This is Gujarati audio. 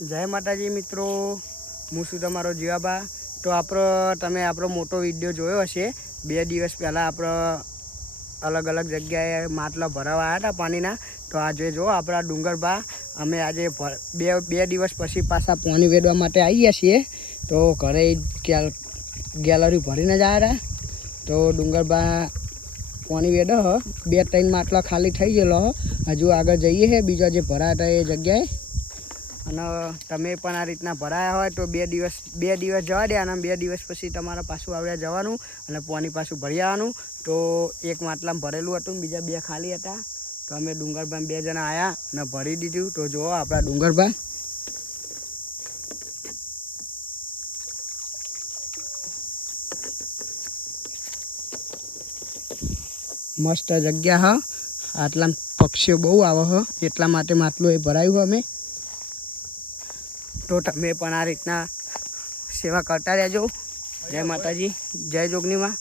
જય માતાજી મિત્રો, હું છું તમારો જીવાબા। તો તમે આપણો મોટો વિડીયો જોયો હશે। 2 દિવસ પહેલાં આપણે અલગ અલગ જગ્યાએ માટલા ભરાવા આવ્યા હતા પાણીના। તો આજે જો આપણા ડુંગરબા અમે આજે બે દિવસ પછી પાછા પાણી વેડવા માટે આવીએ છીએ। તો ઘરે ગેલરી ભરીને જ આવ્યા હતા। તો ડુંગરબા પાણી વેડો 2-3 માટલા ખાલી થઈ ગયેલો। હજુ આગળ જઈએ છે બીજા જે ભરાયા હતા એ જગ્યાએ। અને તમે પણ આ રીતના ભરાયા હોય તો 2 દિવસ જવા દે, અને 2 દિવસ પછી તમારે પાછું આવડ્યા જવાનું અને પાણી પાછું ભરી આવવાનું। તો એક માટલામાં ભરેલું હતું, બીજા 2 ખાલી હતા। તો અમે ડુંગરબા 2 જણા આવ્યા અને ભરી દીધું। તો જુઓ આપણા ડુંગરબા મસ્ત જગ્યા હ। આટલા પક્ષીઓ બહુ આવે હ, એટલા માટે માટલું એ ભરાયું અમે। તો તમે પણ આ રીતના સેવા કરતા રહેજો। જય માતાજી, જય જોગણીમાં।